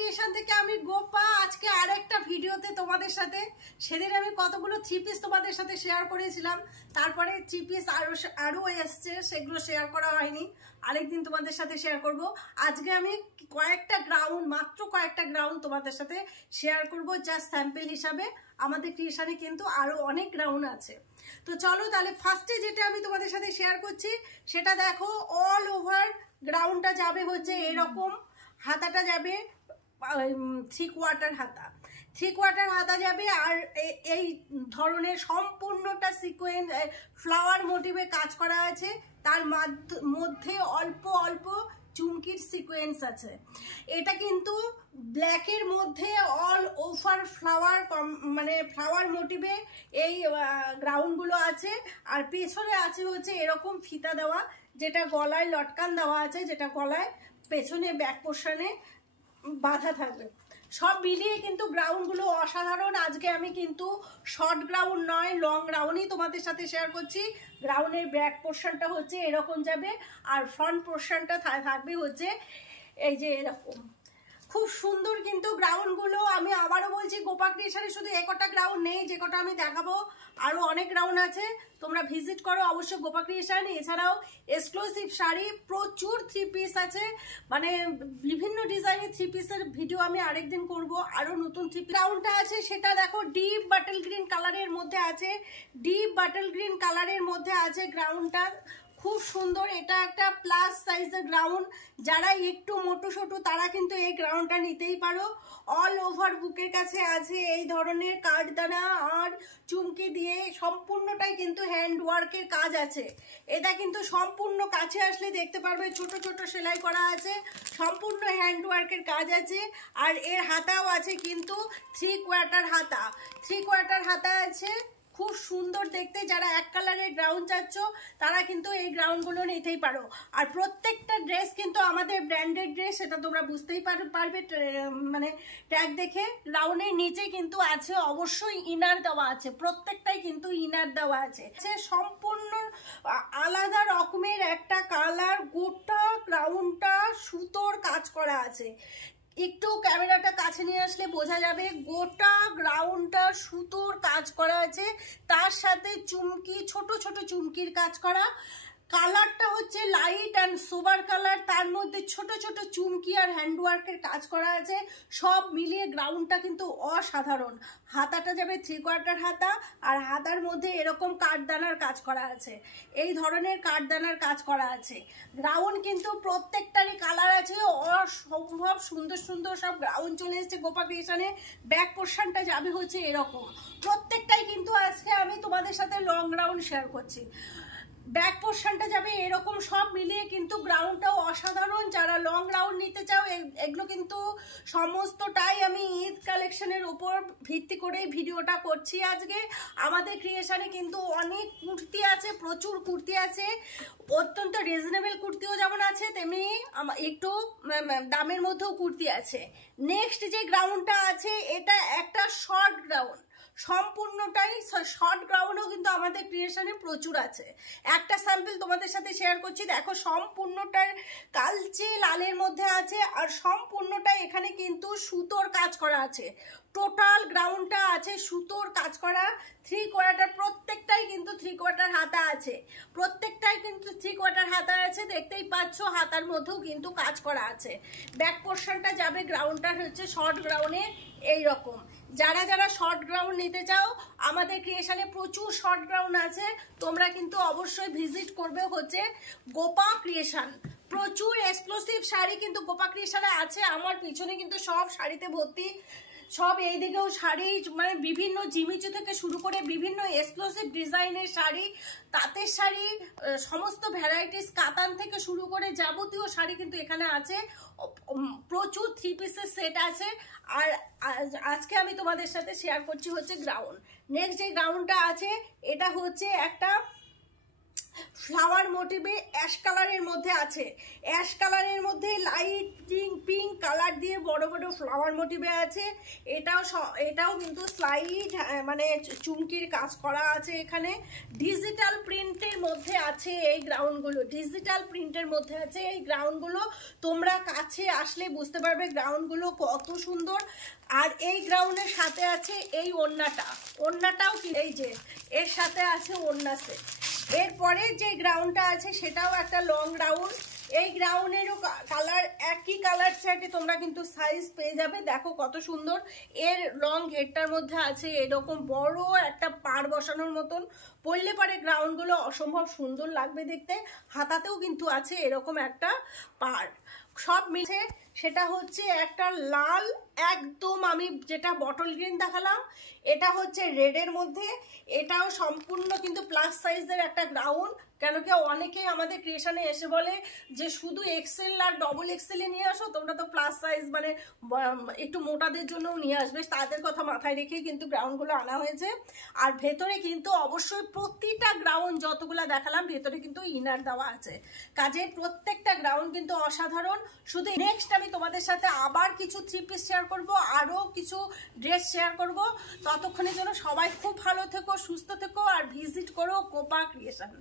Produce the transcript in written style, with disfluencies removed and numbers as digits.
Creation থেকে আমি গোপা। আজকে আরেকটা ভিডিওতে তোমাদের সাথে, সেদিন আমি কতগুলো থ্রি পিস তোমাদের সাথে শেয়ার করেছিলাম, তারপরে থ্রি পিস আরো এসছে, সেগুলো শেয়ার করা হয়নি, আরেকদিন তোমাদের সাথে শেয়ার করব। আজকে আমি কয়েকটা গ্রাউন্ড, মাত্র কয়েকটা গ্রাউন্ড তোমাদের সাথে শেয়ার করব, জাস্ট স্যাম্পল হিসাবে। আমাদের ক্রিয়েশনে কিন্তু আরো অনেক গ্রাউন্ড আছে। তো চলো তাহলে ফার্স্টে যেটা আমি তোমাদের সাথে শেয়ার করছি সেটা দেখো। অল ওভার গ্রাউন্ডটা যাবে হচ্ছে এরকম, হাতাটা যাবে 3/4 হাতা, 3/4 হাতা যাবে। আর এই ধরনের সম্পূর্ণটা সিকোয়েন্স ফ্লাওয়ার মোটিভে কাজ করা আছে, তার মধ্যে অল্প অল্প চুমকির সিকোয়েন্স আছে। এটা কিন্তু ব্ল্যাকের মধ্যে অল ওভার ফ্লাওয়ার, মানে ফ্লাওয়ার মোটিভে এই গ্রাউন্ডগুলো আছে। আর পেছনে আছে হচ্ছে এরকম ফিতা দেওয়া, যেটা গলায় লটকান দেওয়া আছে, যেটা গলায় পেছনে ব্যাক পোর্শনে বাঁধা থাকবে। সব মিলিয়ে কিন্তু গ্রাউন্ডগুলো অসাধারণ। আজকে আমি কিন্তু শর্ট গ্রাউন্ড নয়, লং গ্রাউন্ডই তোমাদের সাথে শেয়ার করছি। গ্রাউন্ডের ব্যাক পোর্শনটা হচ্ছে এরকম যাবে, আর ফ্রন্ট পোর্শনটা থাকবে হচ্ছে এই যে এরকম। খুব সুন্দর কিন্তু গ্রাউন্ডগুলো। আমি আবারও বলছি, গোপা ক্রিয়েশনে শুধু একটা গ্রাউন্ড নেই, যে কটা আমি দেখাবো আরো অনেক গ্রাউন্ড আছে। তোমরা ভিজিট করো অবশ্যই গোপা ক্রিয়েশন। এছাড়াও এক্সক্লুসিভ শাড়ি, প্রচুর থ্রি পিস আছে, মানে বিভিন্ন ডিজাইনের থ্রি পিসের ভিডিও আমি আরেকদিন করব। আরো নতুন থ্রি গ্রাউন্ডটা আছে, সেটা দেখো ডিপ বাটল গ্রিন কালারের মধ্যে আছে, ডিপ বাটল গ্রিন কালারের মধ্যে আছে গ্রাউন্ডটা। খুব সুন্দর, এটা একটা প্লাস সাইজের গ্রাউন্ড। যারা একটু মোটু সোটু তারা কিন্তু এই গ্রাউন্ডটা নিতেই পারো। অল ওভার বুকের কাছে আছে এই ধরনের কাঠদানা আর চুমকি দিয়ে, সম্পূর্ণটাই কিন্তু হ্যান্ড ওয়ার্কের কাজ আছে। এটা কিন্তু সম্পূর্ণ কাছে আসলে দেখতে পারবে ছোট ছোট সেলাই করা আছে, সম্পূর্ণ হ্যান্ড ওয়ার্কের কাজ আছে। আর এর হাতাও আছে কিন্তু 3/4 হাতা, 3/4 হাতা আছে। খুব সুন্দর দেখতে। যারা এক কালারের গ্রাউন্ড চাচ্ছ তারা কিন্তু এই গ্রাউন্ডগুলো নিতেই পারো। আর প্রত্যেকটা ড্রেস কিন্তু আমাদের ব্র্যান্ডেড ড্রেস, সেটা তোমরা বুঝতেই পারবে মানে ট্যাগ দেখে। গ্রাউন্ডের নিচে কিন্তু আছে অবশ্যই ইনার দেওয়া আছে, প্রত্যেকটাই কিন্তু ইনার দেওয়া আছে। সম্পূর্ণ আলাদা রকমের একটা কালার, গোটা গ্রাউন্ডটা সুতোর কাজ করা আছে। একটু ক্যামেরাটা কাছে নিয়ে আসলে বোঝা যাবে, গোটা গ্রাউন্ডটা সুতোর কাজ করা আছে, তার সাথে চুমকি, ছোট ছোট চুমকির কাজ করা। কালারটা হচ্ছে লাইট অ্যান্ড সোবার কালার, তার মধ্যে ছোট ছোট চুমকি আর হ্যান্ডওয়ার্কের কাজ করা আছে। সব মিলিয়ে গ্রাউন্ডটা কিন্তু অসাধারণ। হাতাটা যাবে 3/4 হাতা, আর হাতার মধ্যে এরকম কাঠদানার কাজ করা আছে, এই ধরনের কাঠদানার কাজ করা আছে। গ্রাউন্ড কিন্তু প্রত্যেকটারই কালার আছে, অসম্ভব সুন্দর সুন্দর সব গ্রাউন্ড চলে এসেছে গোপা ক্রিয়েশনে। ব্যাক পোর্শনটা যাবে হচ্ছে এরকম, প্রত্যেকটাই কিন্তু আজকে আমি তোমাদের সাথে লং গ্রাউন্ড শেয়ার করছি। ব্যাক পোর্শনটা যাবে এরকম, সব মিলিয়ে কিন্তু গ্রাউন্ডটাও অসাধারণ। যারা লং গ্রাউন্ড নিতে চাও, এগুলো কিন্তু সমস্তটাই আমি ঈদ কালেকশনের উপর ভিত্তি করেই ভিডিওটা করছি আজকে। আমাদের ক্রিয়েশনে কিন্তু অনেক কুর্তি আছে, প্রচুর কুর্তি আছে, অত্যন্ত রিজনেবল কুর্তিও যেমন আছে, তেমনি একটু দামের মধ্যেও কুর্তি আছে। নেক্সট যে গ্রাউন্ডটা আছে, এটা একটা শর্ট গ্রাউন্ড, সম্পূর্ণটাই শর্ট গ্রাউন্ডও কিন্তু আমাদের ক্রিয়েশনে প্রচুর আছে। একটা স্যাম্পল তোমাদের সাথে শেয়ার করছি, দেখো সম্পূর্ণটার কালচে লালের মধ্যে আছে, আর সম্পূর্ণটা এখানে কিন্তু সুতোর কাজ করা আছে। টোটাল গ্রাউন্ডটা আছে সুতোর কাজ করা। 3/4, প্রত্যেকটাই কিন্তু 3/4 হাতা আছে, প্রত্যেকটাই কিন্তু 3/4 হাতা আছে, দেখতেই পাচ্ছ। হাতার মধ্যেও কিন্তু কাজ করা আছে। ব্যাক পোর্শনটা যাবে গ্রাউন্ডটা হচ্ছে শর্ট গ্রাউন্ডে এইরকম। যারা যারা শর্ট গ্রাউন্ড নিতে চাও, আমাদের ক্রিয়েশনে প্রচুর শর্ট গ্রাউন্ড আছে, তোমরা কিন্তু অবশ্যই ভিজিট করবে হচ্ছে গোপা ক্রিয়েশন। প্রচুর এক্সক্লুসিভ শাড়ি কিন্তু গোপা ক্রিয়েশনে আছে। আমার পিছনে কিন্তু সব শাড়িতে ভর্তি, সব এই দিকেও শাড়ি, মানে বিভিন্ন জিমিচু থেকে শুরু করে বিভিন্ন এক্সক্লুসিভ ডিজাইনের শাড়ি, তাঁতের শাড়ি, সমস্ত ভ্যারাইটিস, কাতান থেকে শুরু করে যাবতীয় শাড়ি কিন্তু এখানে আছে। প্রচুর থ্রি পিসের সেট আছে। আর আজকে আমি তোমাদের সাথে শেয়ার করছি হচ্ছে গ্রাউন্ড। নেক্সট যে গ্রাউন্ডটা আছে, এটা হচ্ছে একটা ফ্লাওয়ার মোটিভে অ্যাশ কালারের মধ্যে আছে, অ্যাশ কালারের মধ্যে লাইট পিঙ্ক কালার দিয়ে বড় বড় ফ্লাওয়ার মোটিভে আছে। এটাও কিন্তু স্লাইড মানে চুমকির কাজ করা আছে। এখানে ডিজিটাল প্রিন্টের মধ্যে আছে এই গ্রাউন্ডগুলো, ডিজিটাল প্রিন্টের মধ্যে আছে এই গ্রাউন্ডগুলো। তোমরা কাছে আসলে বুঝতে পারবে গ্রাউন্ডগুলো কত সুন্দর। আর এই গ্রাউন্ডের সাথে আছে এই ওড়নাটাও এই যে এর সাথে আছে ওড়না সেট। এরপরে যে গ্রাউন্ডটা আছে সেটাও একটা লং গ্রাউন্ড। এই গ্রাউন্ডেরও কালার একই কালার চার্টে তোমরা কিন্তু সাইজ পেয়ে যাবে। দেখো কত সুন্দর। এর লং ঘেরটার মধ্যে আছে এরকম বড় একটা পাড় বসানোর মতন, পরলে পরে গ্রাউন্ডগুলো অসম্ভব সুন্দর লাগবে দেখতে। হাতাতেও কিন্তু আছে এরকম একটা পাড়। সব মিলে সেটা হচ্ছে একটা লাল, একদম আমি যেটা বটল গ্রিন দেখালাম এটা হচ্ছে রেডের মধ্যে। এটাও সম্পূর্ণ কিন্তু প্লাস সাইজের একটা গ্রাউন্ড। কেন কি অনেকেই আমাদের ক্রিয়েশনে এসে বলে যে শুধু এক্সেল আর ডবল এক্সেলে নিয়ে আসো, তোমরা তো প্লাস সাইজ মানে একটু মোটাদের জন্যও নিয়ে আসবে, তাদের কথা মাথায় রেখেই কিন্তু গ্রাউন্ডগুলো আনা হয়েছে। আর ভেতরে কিন্তু অবশ্যই প্রতিটা গ্রাউন্ড যতগুলো দেখালাম ভেতরে কিন্তু ইনার দেওয়া আছে। কাজে প্রত্যেকটা গ্রাউন্ড কিন্তু অসাধারণ। শুধু নেক্সট আমি তোমাদের সাথে আবার কিছু থ্রি পিস শেয়ার করবো, আরও কিছু ড্রেস শেয়ার করব। ততক্ষণের জন্য সবাই খুব ভালো থেকো, সুস্থ থেকো, আর ভিজিট করো কোপা ক্রিয়েশন।